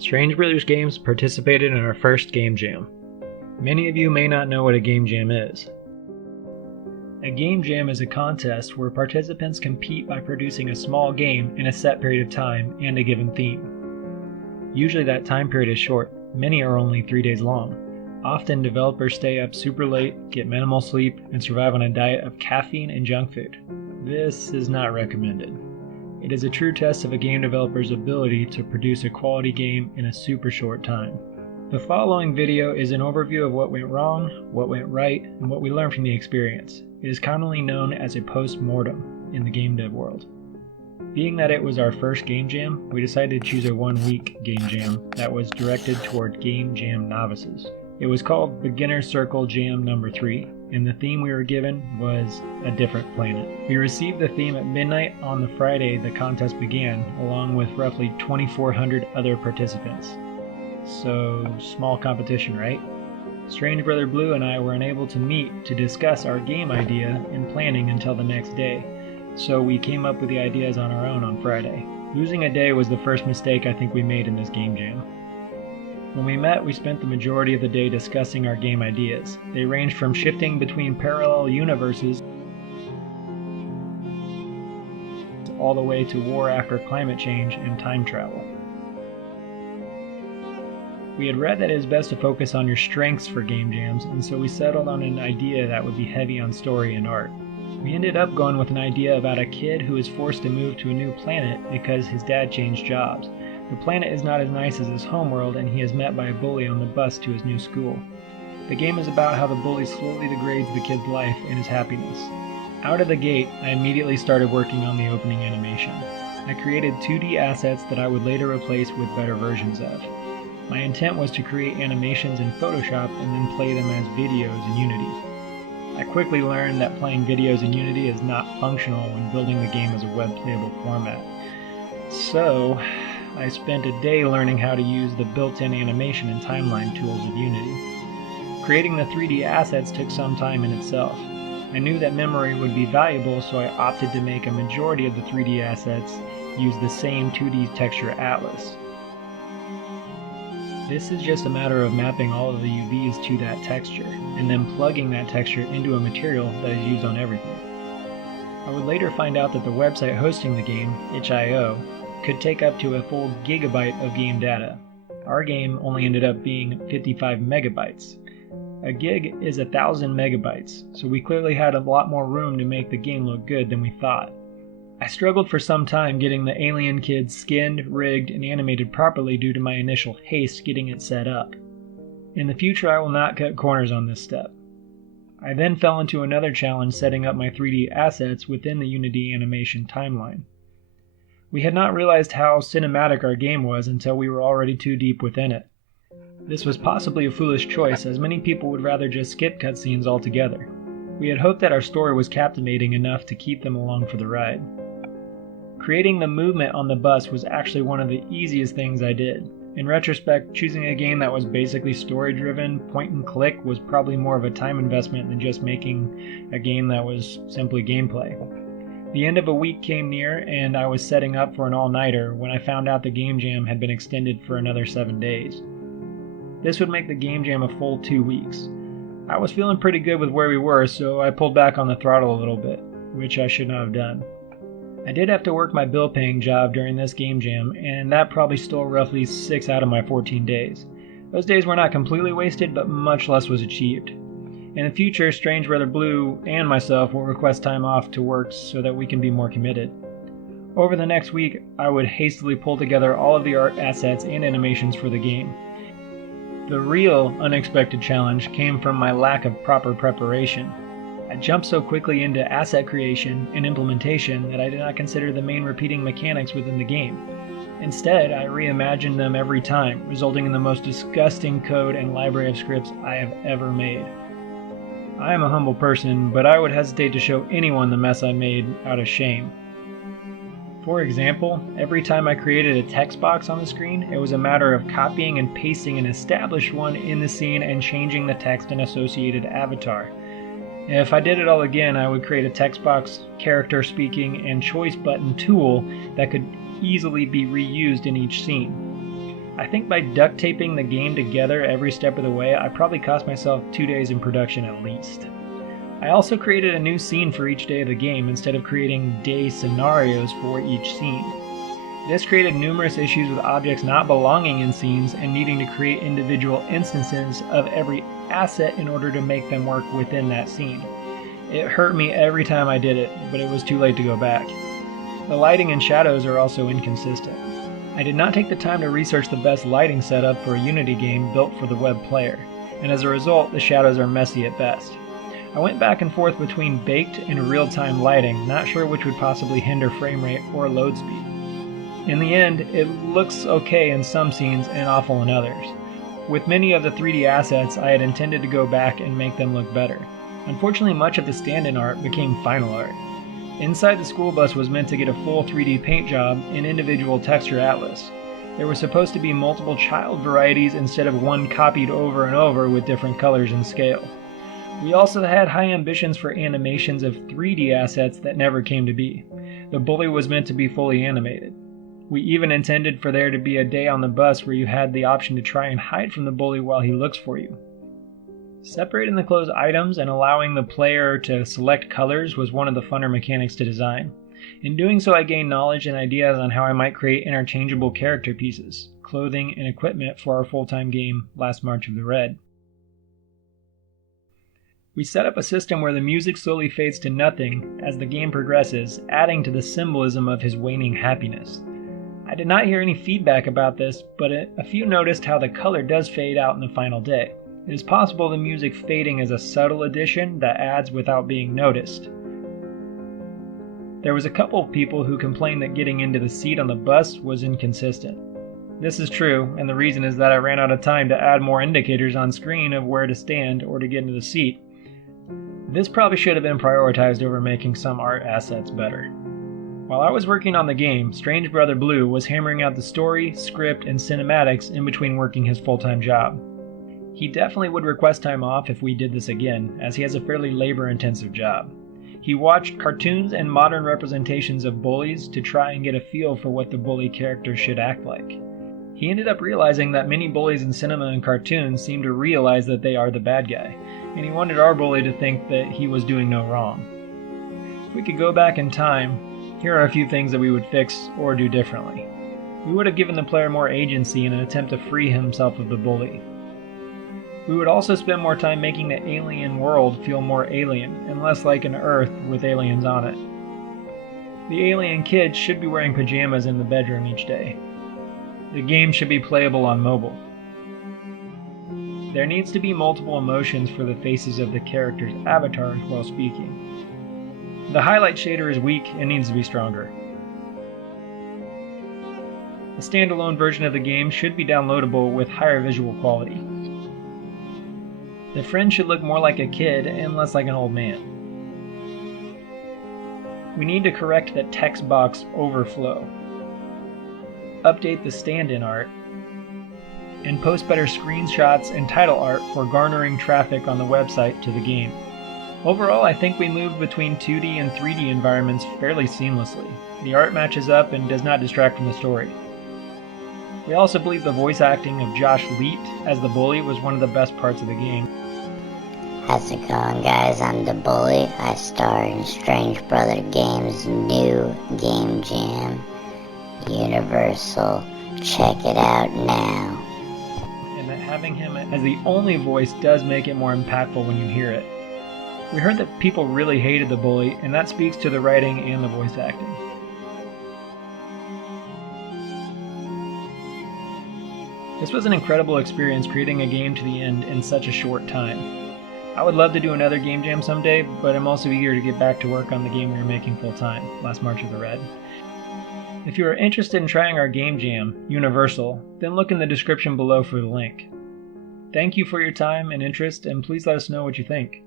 Strange Brothers Games participated in our first game jam. Many of you may not know what a game jam is. A game jam is a contest where participants compete by producing a small game in a set period of time and a given theme. Usually that time period is short, many are only 3 days long. Often developers stay up super late, get minimal sleep, and survive on a diet of caffeine and junk food. This is not recommended. It is a true test of a game developer's ability to produce a quality game in a super short time. The following video is an overview of what went wrong, what went right, and what we learned from the experience. It is commonly known as a postmortem in the game dev world. Being that it was our first game jam, we decided to choose a 1-week game jam that was directed toward game jam novices. It was called Beginner Circle Jam number 3, and the theme we were given was a different planet. We received the theme at midnight on the Friday the contest began, along with roughly 2,400 other participants. So, small competition, right? Strange Brother Blue and I were unable to meet to discuss our game idea and planning until the next day, so we came up with the ideas on our own on Friday. Losing a day was the first mistake I think we made in this game jam. When we met, we spent the majority of the day discussing our game ideas. They ranged from shifting between parallel universes all the way to war after climate change and time travel. We had read that it is best to focus on your strengths for game jams, and so we settled on an idea that would be heavy on story and art. We ended up going with an idea about a kid who is forced to move to a new planet because his dad changed jobs. The planet is not as nice as his homeworld, and he is met by a bully on the bus to his new school. The game is about how the bully slowly degrades the kid's life and his happiness. Out of the gate, I immediately started working on the opening animation. I created 2D assets that I would later replace with better versions of. My intent was to create animations in Photoshop and then play them as videos in Unity. I quickly learned that playing videos in Unity is not functional when building the game as a web playable format. So, I spent a day learning how to use the built-in animation and timeline tools of Unity. Creating the 3D assets took some time in itself. I knew that memory would be valuable, so I opted to make a majority of the 3D assets use the same 2D texture atlas. This is just a matter of mapping all of the UVs to that texture, and then plugging that texture into a material that is used on everything. I would later find out that the website hosting the game, itch.io, could take up to a full gigabyte of game data. Our game only ended up being 55 megabytes. A gig is 1,000 megabytes, so we clearly had a lot more room to make the game look good than we thought. I struggled for some time getting the alien kid skinned, rigged, and animated properly due to my initial haste getting it set up. In the future, I will not cut corners on this step. I then fell into another challenge setting up my 3D assets within the Unity animation timeline. We had not realized how cinematic our game was until we were already too deep within it. This was possibly a foolish choice, as many people would rather just skip cutscenes altogether. We had hoped that our story was captivating enough to keep them along for the ride. Creating the movement on the bus was actually one of the easiest things I did. In retrospect, choosing a game that was basically story-driven, point-and-click was probably more of a time investment than just making a game that was simply gameplay. The end of a week came near, and I was setting up for an all-nighter when I found out the game jam had been extended for another 7 days. This would make the game jam a full 2 weeks. I was feeling pretty good with where we were, so I pulled back on the throttle a little bit, which I should not have done. I did have to work my bill-paying job during this game jam, and that probably stole roughly 6 out of my 14 days. Those days were not completely wasted, but much less was achieved. In the future, Strange Brother Blue and myself will request time off to work so that we can be more committed. Over the next week, I would hastily pull together all of the art assets and animations for the game. The real unexpected challenge came from my lack of proper preparation. I jumped so quickly into asset creation and implementation that I did not consider the main repeating mechanics within the game. Instead, I reimagined them every time, resulting in the most disgusting code and library of scripts I have ever made. I am a humble person, but I would hesitate to show anyone the mess I made out of shame. For example, every time I created a text box on the screen, it was a matter of copying and pasting an established one in the scene and changing the text and associated avatar. If I did it all again, I would create a text box, character speaking, and choice button tool that could easily be reused in each scene. I think by duct taping the game together every step of the way, I probably cost myself 2 days in production at least. I also created a new scene for each day of the game instead of creating day scenarios for each scene. This created numerous issues with objects not belonging in scenes and needing to create individual instances of every asset in order to make them work within that scene. It hurt me every time I did it, but it was too late to go back. The lighting and shadows are also inconsistent. I did not take the time to research the best lighting setup for a Unity game built for the web player, and as a result, the shadows are messy at best. I went back and forth between baked and real-time lighting, not sure which would possibly hinder frame rate or load speed. In the end, it looks okay in some scenes and awful in others. With many of the 3D assets, I had intended to go back and make them look better. Unfortunately, much of the stand-in art became final art. Inside the school bus was meant to get a full 3D paint job and individual texture atlas. There were supposed to be multiple child varieties instead of one copied over and over with different colors and scale. We also had high ambitions for animations of 3D assets that never came to be. The bully was meant to be fully animated. We even intended for there to be a day on the bus where you had the option to try and hide from the bully while he looks for you. Separating the closed items and allowing the player to select colors was one of the funner mechanics to design. In doing so, I gained knowledge and ideas on how I might create interchangeable character pieces, clothing, and equipment for our full-time game, Last March of the Red. We set up a system where the music slowly fades to nothing as the game progresses, adding to the symbolism of his waning happiness. I did not hear any feedback about this, but a few noticed how the color does fade out in the final day. It is possible the music fading is a subtle addition that adds without being noticed. There was a couple of people who complained that getting into the seat on the bus was inconsistent. This is true, and the reason is that I ran out of time to add more indicators on screen of where to stand or to get into the seat. This probably should have been prioritized over making some art assets better. While I was working on the game, Strange Brother Blue was hammering out the story, script, and cinematics in between working his full-time job. He definitely would request time off if we did this again, as he has a fairly labor-intensive job. He watched cartoons and modern representations of bullies to try and get a feel for what the bully character should act like. He ended up realizing that many bullies in cinema and cartoons seem to realize that they are the bad guy, and he wanted our bully to think that he was doing no wrong. If we could go back in time, here are a few things that we would fix or do differently. We would have given the player more agency in an attempt to free himself of the bully. We would also spend more time making the alien world feel more alien and less like an Earth with aliens on it. The alien kids should be wearing pajamas in the bedroom each day. The game should be playable on mobile. There needs to be multiple emotions for the faces of the characters' avatars while speaking. The highlight shader is weak and needs to be stronger. The standalone version of the game should be downloadable with higher visual quality. The friend should look more like a kid and less like an old man. We need to correct the text box overflow, update the stand-in art, and post better screenshots and title art for garnering traffic on the website to the game. Overall, I think we moved between 2D and 3D environments fairly seamlessly. The art matches up and does not distract from the story. We also believe the voice acting of Josh Leet as the bully was one of the best parts of the game. How's it going, guys? I'm the bully. I star in Strange Brother Games' new game jam, Universal. Check it out now. And that having him as the only voice does make it more impactful when you hear it. We heard that people really hated the bully, and that speaks to the writing and the voice acting. This was an incredible experience creating a game to the end in such a short time. I would love to do another game jam someday, but I'm also eager to get back to work on the game we were making full time, Last March of the Red. If you are interested in trying our game jam, Universal, then look in the description below for the link. Thank you for your time and interest, and please let us know what you think.